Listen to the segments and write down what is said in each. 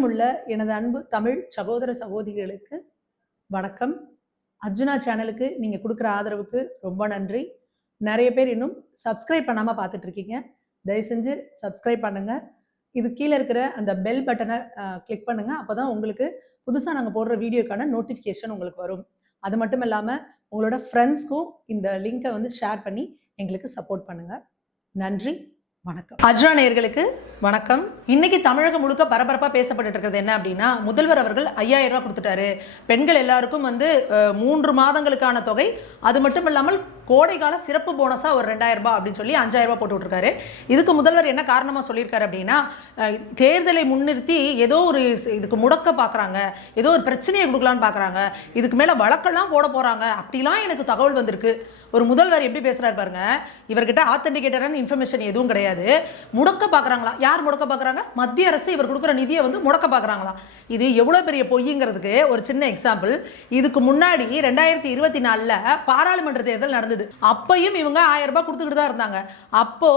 பிரியமுள்ள எனது அன்பு தமிழ் சகோதர சகோதரிகளுக்கு வணக்கம். அர்ஜுனா சேனலுக்கு நீங்கள் கொடுக்குற ஆதரவுக்கு ரொம்ப நன்றி. நிறைய பேர் இன்னும் சப்ஸ்கிரைப் பண்ணாமல் பார்த்துட்டு இருக்கீங்க. தயவு செஞ்சு சப்ஸ்கிரைப் பண்ணுங்க. இது கீழே இருக்கிற அந்த பெல் பட்டனை கிளிக் பண்ணுங்க. அப்போ தான் உங்களுக்கு புதுசாக நாங்கள் போடுற வீடியோக்கான நோட்டிஃபிகேஷன் உங்களுக்கு வரும். அது மட்டும் இல்லாமல் உங்களோட ஃப்ரெண்ட்ஸ்க்கும் இந்த லிங்கை வந்து ஷேர் பண்ணி எங்களுக்கு சப்போர்ட் பண்ணுங்க. நன்றி, வணக்கம். அர்ஜுனா நேயர்களுக்கு வணக்கம். இன்னைக்கு தமிழகம் முழுக்க பரபரப்பா பேசப்பட்டு இருக்கிறது என்ன அப்படின்னா, முதல்வர் அவர்கள் 5000 ரூபாய் கொடுத்துட்டாரு. பெண்கள் எல்லாருக்கும் வந்து 3 மாதங்களுக்கான தொகை, அது மட்டும் இல்லாமல் கோடைகால சிறப்பு போனஸா ஒரு 2000 ரூபாய் அப்படின்னு சொல்லி 5000 ரூபாய் போட்டு விட்டுருக்காரு. இதுக்கு முதல்வர் என்ன காரணமா சொல்லியிருக்காரு அப்படின்னா, தேர்தலை முன்னிறுத்தி ஏதோ ஒரு இதுக்கு முடக்க பாக்குறாங்க, ஏதோ ஒரு பிரச்சனையை கொடுக்கலான்னு பாக்குறாங்க, இதுக்கு மேல வழக்கெல்லாம் போட போறாங்க அப்படிலாம் எனக்கு தகவல் வந்திருக்கு. ஒரு முதல்வர் எப்படி பேசுறாரு பாருங்க. இவர்கிட்ட ஆத்தென்டிகேட்டடான இன்ஃபர்மேஷன் எதுவும் கிடையாது. முடக்க பாக்குறாங்களா? யார் முடக்க பாக்குறாங்க? மத்திய அரசு இவர் கொடுக்குற நிதியை வந்து முடக்க பாக்குறாங்களா? இது எவ்வளவு பெரிய பொய்ங்கிறதுக்கு ஒரு சின்ன எக்ஸாம்பிள். இதுக்கு முன்னாடி 2024 பாராளுமன்ற தேர்தல் நடந்தது. அப்பையும் இவங்க 1000 ரூபாய் கொடுத்துக்கிட்டு தான் இருந்தாங்க. அப்போ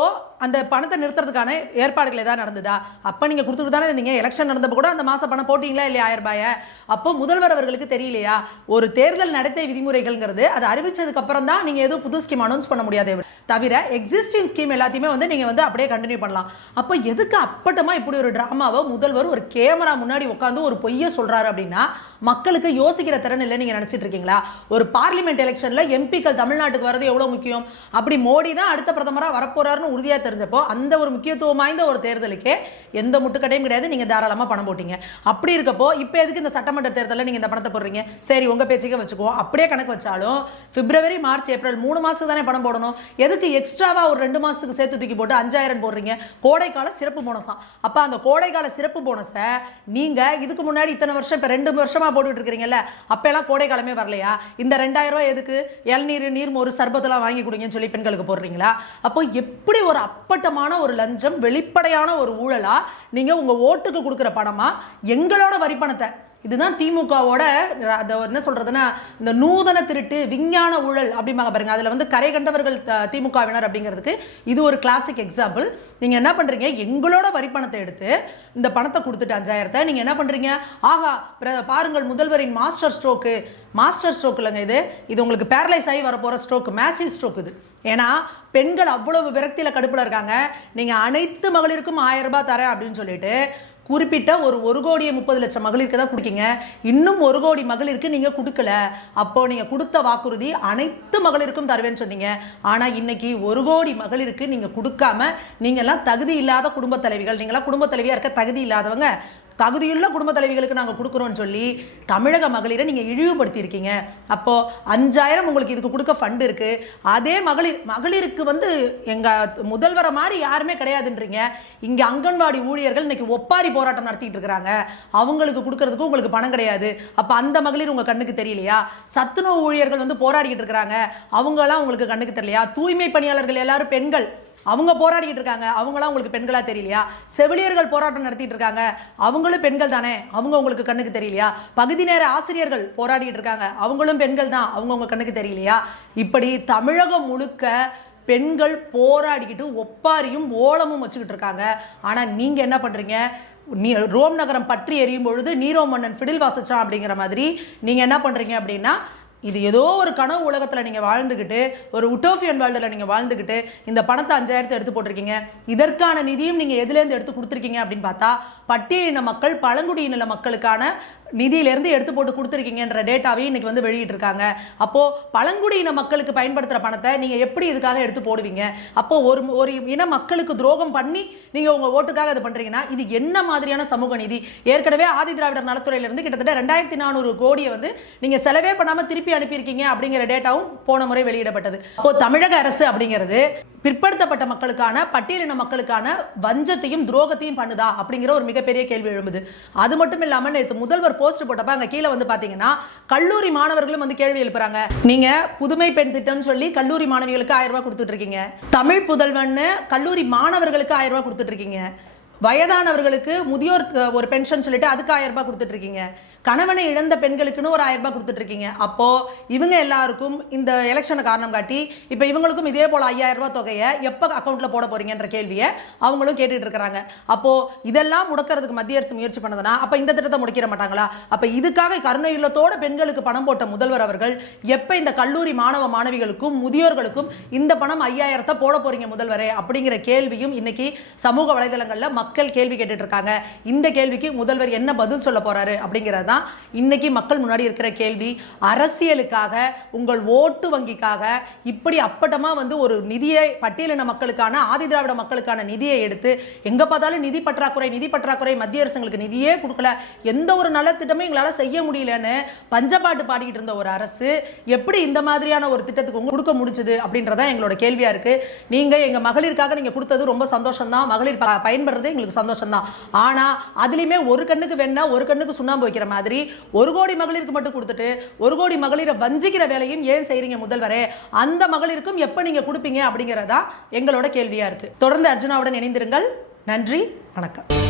அந்த பணத்தை நிறுத்துறதுக்கான ஏற்பாடுகள் ஏதாவது நடந்ததா? அப்ப நீங்க கொடுத்துட்டு தானே இருந்தீங்க. எலெக்ஷன் நடந்தப்ப கூட அந்த மாசம் பணம் போட்டீங்களா இல்லையா 1000 ரூபாய? அப்போ முதல்வர் அவர்களுக்கு தெரியலையா? ஒரு தேர்தல் நடத்தை விதிமுறைகள்ங்கிறது அது அறிவிச்சதுக்கு அப்புறம் தான் நீங்க ஏதோ புது ஸ்கீம் அனௌன்ஸ் பண்ண முடியாது. தவிர எக்ஸிஸ்டிங் ஸ்கீம் எல்லாத்தையுமே வந்து நீங்க வந்து அப்படியே கண்டினியூ பண்ணலாம். அப்போ எதுக்கு அப்பட்டமா இப்படி ஒரு டிராமாவை முதல்வர் ஒரு கேமரா முன்னாடி உட்காந்து ஒரு பொய்யை சொல்றாரு அப்படின்னா, மக்களுக்கு யோசிக்கிற திறன் இல்லை நீங்க நினைச்சிட்டு இருக்கீங்களா? ஒரு பார்லிமெண்ட் எலெக்ஷன்ல எம்பிக்கள் தமிழ்நாட்டுக்கு வரது எவ்வளவு முக்கியம். அப்படி மோடி தான் அடுத்த பிரதமரா வரப்போறாருன்னு உறுதியா தெரிஞ்சப்போ அந்த ஒரு முக்கியத்துவம் வாய்ந்த ஒரு தேர்தலுக்கே எந்த முட்டுக்கடையும் கிடையாது. நீங்க தாராளமா பணம் போட்டீங்க. அப்படி இருக்கப்போ இப்ப எதுக்கு இந்த சட்டமன்ற தேர்தலில் நீங்க இந்த பணத்தை போடுறீங்க? சரி, உங்க பேச்சுக்கே வச்சுக்குவோம். அப்படியே கணக்கு வச்சாலும் பிப்ரவரி, மார்ச், ஏப்ரல் 3 மாசத்துக்கு தானே பணம் போடணும். எதுக்கு எக்ஸ்ட்ராவா ஒரு 2 மாசத்துக்கு சேர்த்து தூக்கி போட்டு 5000 போடுறீங்க? கோடைக்கால சிறப்பு போனஸா? அப்ப அந்த கோடைக்கால சிறப்பு போனஸை நீங்க இதுக்கு முன்னாடி இத்தனை வருஷம், இப்ப 2 வருஷமா போட்டுட்டு இருக்கீங்கல்ல, அப்ப எல்லாம் கோடை காலமே வரலையா? இந்த 2000 ரூபாய் எதுக்கு? இளநீர், நீர்மோர், சர்பத்தெல்லாம் வாங்கி கொடுங்கன்னு சொல்லி பெண்களுக்கு போடுறீங்களா? அப்போ எப்படி ஒரு அப்பட்டமான ஒரு லஞ்சம், வெளிப்படையான ஒரு ஊழலா நீங்க உங்க ஓட்டுக்கு கொடுக்கிற பணமா எங்களோட வரி பணத்தை? இதுதான் திமுகவோட என்ன சொல்றதுன்னா, இந்த நூதன திருட்டு, விஞ்ஞான ஊழல் அப்படிம்பாங்க பாருங்க. அதுல வந்து கரை கண்டவர்கள் திமுகவினர் அப்படிங்கிறதுக்கு இது ஒரு கிளாசிக் எக்ஸாம்பிள். நீங்க என்ன பண்றீங்க? எங்களோட வரி பணத்தை எடுத்து இந்த பணத்தை கொடுத்துட்டு 5000 நீங்க என்ன பண்றீங்க? ஆஹா, பாருங்கள் முதல்வரின் மாஸ்டர் ஸ்ட்ரோக்கு. மாஸ்டர் ஸ்ட்ரோக் இல்லைங்க இது, இது உங்களுக்கு பேரலைஸ் ஆகி வரப்போற ஸ்ட்ரோக், மேசிவ் ஸ்ட்ரோக் இது. ஏன்னா பெண்கள் அவ்வளவு விரக்தியில கடுப்புல இருக்காங்க. நீங்க அனைத்து மகளிருக்கும் 1000 ரூபாய் தரேன் அப்படின்னு சொல்லிட்டு குறிப்பிட்ட ஒரு 1,30,00,000 மகளிருக்கு தான் கொடுக்கீங்க. இன்னும் 1 கோடி மகளிருக்கு நீங்க கொடுக்கல. அப்போ நீங்க கொடுத்த வாக்குறுதி அனைத்து மகளிருக்கும் தருவேன்னு சொன்னீங்க. ஆனா இன்னைக்கு 1 கோடி மகளிருக்கு நீங்க கொடுக்காம, நீங்க எல்லாம் தகுதி இல்லாத குடும்ப தலைவிகள், நீங்களாம் குடும்ப தலைவியா இருக்க தகுதி இல்லாதவங்க, தகுதியுள்ள குடும்ப தலைவிகளுக்கு நாங்கள் கொடுக்குறோம்னு சொல்லி தமிழக மகளிரை நீங்கள் இழிவுபடுத்தி இருக்கீங்க. அப்போ 5000 உங்களுக்கு இதுக்கு கொடுக்க ஃபண்ட் இருக்கு. அதே மகளிருக்கு வந்து எங்க முதல்வரை மாதிரி யாருமே கிடையாதுன்றீங்க. இங்க அங்கன்வாடி ஊழியர்கள் இன்னைக்கு ஒப்பாரி போராட்டம் நடத்திட்டு இருக்கிறாங்க. அவங்களுக்கு கொடுக்கறதுக்கு உங்களுக்கு பணம் கிடையாது. அப்ப அந்த மகளிர் உங்க கண்ணுக்கு தெரியலையா? சத்துணவு ஊழியர்கள் வந்து போராடிக்கிட்டு இருக்கிறாங்க, அவங்க எல்லாம் உங்களுக்கு கண்ணுக்கு தெரியலையா? தூய்மை பணியாளர்கள் எல்லாரும் பெண்கள், அவங்க போராடிக்கிட்டு இருக்காங்க, அவங்களாம் உங்களுக்கு பெண்களா தெரியலையா? செவிலியர்கள் போராட்டம் நடத்திட்டு இருக்காங்க, அவங்களும் பெண்கள் தானே, அவங்க உங்களுக்கு கண்ணுக்கு தெரியலையா? பகுதி நேர ஆசிரியர்கள் போராடிட்டு இருக்காங்க, அவங்களும் பெண்கள் தான், அவங்க உங்க கண்ணுக்கு தெரியலையா? இப்படி தமிழகம் முழுக்க பெண்கள் போராடிக்கிட்டு ஒப்பாரியும் ஓலமும் வச்சுக்கிட்டு இருக்காங்க. ஆனா நீங்க என்ன பண்றீங்க? ரோம் நகரம் பற்றி எரியும் பொழுது நீரோ மன்னன் ஃபிடில் வாசிச்சான் அப்படிங்கிற மாதிரி நீங்க என்ன பண்றீங்க அப்படின்னா, இது ஏதோ ஒரு கனவு உலகத்தில் நீங்கள் வாழ்ந்துக்கிட்டு, ஒரு உட்டோபியன் வேர்ல்டில் நீங்கள் வாழ்ந்துக்கிட்டு இந்த பணத்தை 5000 எடுத்து போட்டிருக்கீங்க. இதற்கான நிதியும் நீங்கள் எதுலேருந்து எடுத்து கொடுத்துருக்கீங்க அப்படின்னு பார்த்தா, பட்டியலின மக்கள், பழங்குடியின மக்களுக்கான நிதியிலேருந்து எடுத்து போட்டு கொடுத்துருக்கீங்கன்ற டேட்டாவையும் இன்னைக்கு வந்து வெளியிட்டு இருக்காங்க. அப்போ பழங்குடியின மக்களுக்கு பயன்படுத்துகிற பணத்தை நீங்கள் எப்படி இதுக்காக எடுத்து போடுவீங்க? அப்போ ஒரு இன மக்களுக்கு துரோகம் பண்ணி நீங்கள் உங்கள் ஓட்டுக்காக இது பண்ணுறீங்கன்னா இது என்ன மாதிரியான சமூக நீதி? ஏற்கனவே ஆதி திராவிடர் நலத்துறையிலிருந்து கிட்டத்தட்ட 2400 கோடியை வந்து நீங்கள் செலவே பண்ணாமல் திருப்பி அனுப்பியிருக்கீங்க அப்படிங்கிற டேட்டாவும் போன முறை வெளியிடப்பட்டது. அப்போ தமிழக அரசு அப்படிங்கிறது பிற்படுத்தப்பட்ட மக்களுக்கான, பட்டியலின மக்களுக்கான வஞ்சத்தையும் துரோகத்தையும் பண்ணுதா அப்படிங்கிற ஒரு மிகப்பெரிய கேள்வி எழும்புது. அது மட்டும் இல்லாம நேற்று முதல்வர் போஸ்ட் போட்டப்ப அங்க கீழே வந்து பாத்தீங்கன்னா கல்லூரி மாணவர்களும் வந்து கேள்வி எழுப்புறாங்க. நீங்க புதுமை பெண் திட்டம் சொல்லி கல்லூரி மாணவிகளுக்கு 1000 ரூபாய் கொடுத்துட்டு இருக்கீங்க, தமிழ் புதல்வன் கல்லூரி மாணவர்களுக்கு 1000 ரூபாய் கொடுத்துட்டு இருக்கீங்க, வயதானவர்களுக்கு முதியோர் ஒரு பென்ஷன் சொல்லிட்டு அதுக்கு 1000 ரூபாய் கொடுத்துட்டு இருக்கீங்க, கணவனை இழந்த பெண்களுக்குன்னு ஒரு 1000 ரூபாய் கொடுத்துட்டு இருக்கீங்க. அப்போ இவங்க எல்லாருக்கும் இந்த எலெக்ஷனை காரணம் காட்டி இப்போ இவங்களுக்கும் இதே போல 5000 ரூபாய் தொகையை எப்போ அக்கௌண்ட்ல போட போறீங்கன்ற கேள்வியை அவங்களும் கேட்டுட்டு இருக்காங்க. அப்போ இதெல்லாம் முடக்கிறதுக்கு மத்திய அரசு முயற்சி பண்ணதுன்னா அப்ப இந்த திட்டத்தை முடிக்கிற மாட்டாங்களா? அப்ப இதுக்காக கருணை இல்லத்தோட பெண்களுக்கு பணம் போட்ட முதல்வர் அவர்கள் எப்ப இந்த கல்லூரி மாணவ மாணவிகளுக்கும் முதியோர்களுக்கும் இந்த பணம் 5000 போட போறீங்க முதல்வரே அப்படிங்கிற கேள்வியும் இன்னைக்கு சமூக வலைதளங்கள்ல மக்கள் கேள்வி கேட்டுட்டு இருக்காங்க. இந்த கேள்விக்கு முதல்வர் என்ன பதில் சொல்ல போறாரு அப்படிங்கிறது தான் இன்னைக்கு மக்கள் முன்னாடி இருக்கிற கேள்வி. அரசியலுக்காக உங்கள் ஓட்டு வங்கிக்காக இப்படி அப்பட்டமா வந்து ஒரு நிதியை பட்டியலின மக்களுக்கான ஆதி திராவிட மக்களுக்கான நிதியை எடுத்து எங்க பார்த்தாலும் நிதி பற்றாக்குறை மத்திய அரசுங்களுக்கு நிதியே கொடுக்கல, எந்த ஒரு நல்ல திட்டமே எங்களால செய்ய முடியலன்னு பஞ்சபாட்டு பாடிக்கிட்டு இருந்த ஒரு அரசு எப்படி இந்த மாதிரியான ஒரு திட்டத்துக்கு கொடுக்க முடிஞ்சது அப்படின்றத எங்களோட கேள்வியா இருக்கு. நீங்க எங்க மகளிருக்காக நீங்க கொடுத்தது ரொம்ப சந்தோஷம் தான், மகளிர் பயன்படுறது எங்களுக்கு சந்தோஷம் தான். ஆனா அதுலயுமே ஒரு கண்ணுக்கு வேணா ஒரு கண்ணுக்கு சுண்ணாம்பு வைக்கிற மாதிரி 1 கோடி மகளிருக்கு மட்டும் கொடுத்துட்டு 1 கோடி மகளிரை வஞ்சிக்கிற வேலையும் ஏன் செய்றீங்க முதல்வரே? அந்த மகளிருக்கும் எப்ப நீங்க கொடுப்பீங்க அப்படிங்கறதா எங்களோட கேள்வியா இருக்கு. தொடர்ந்து அர்ஜுனாவுடன் இணைந்திருங்கள். நன்றி, வணக்கம்.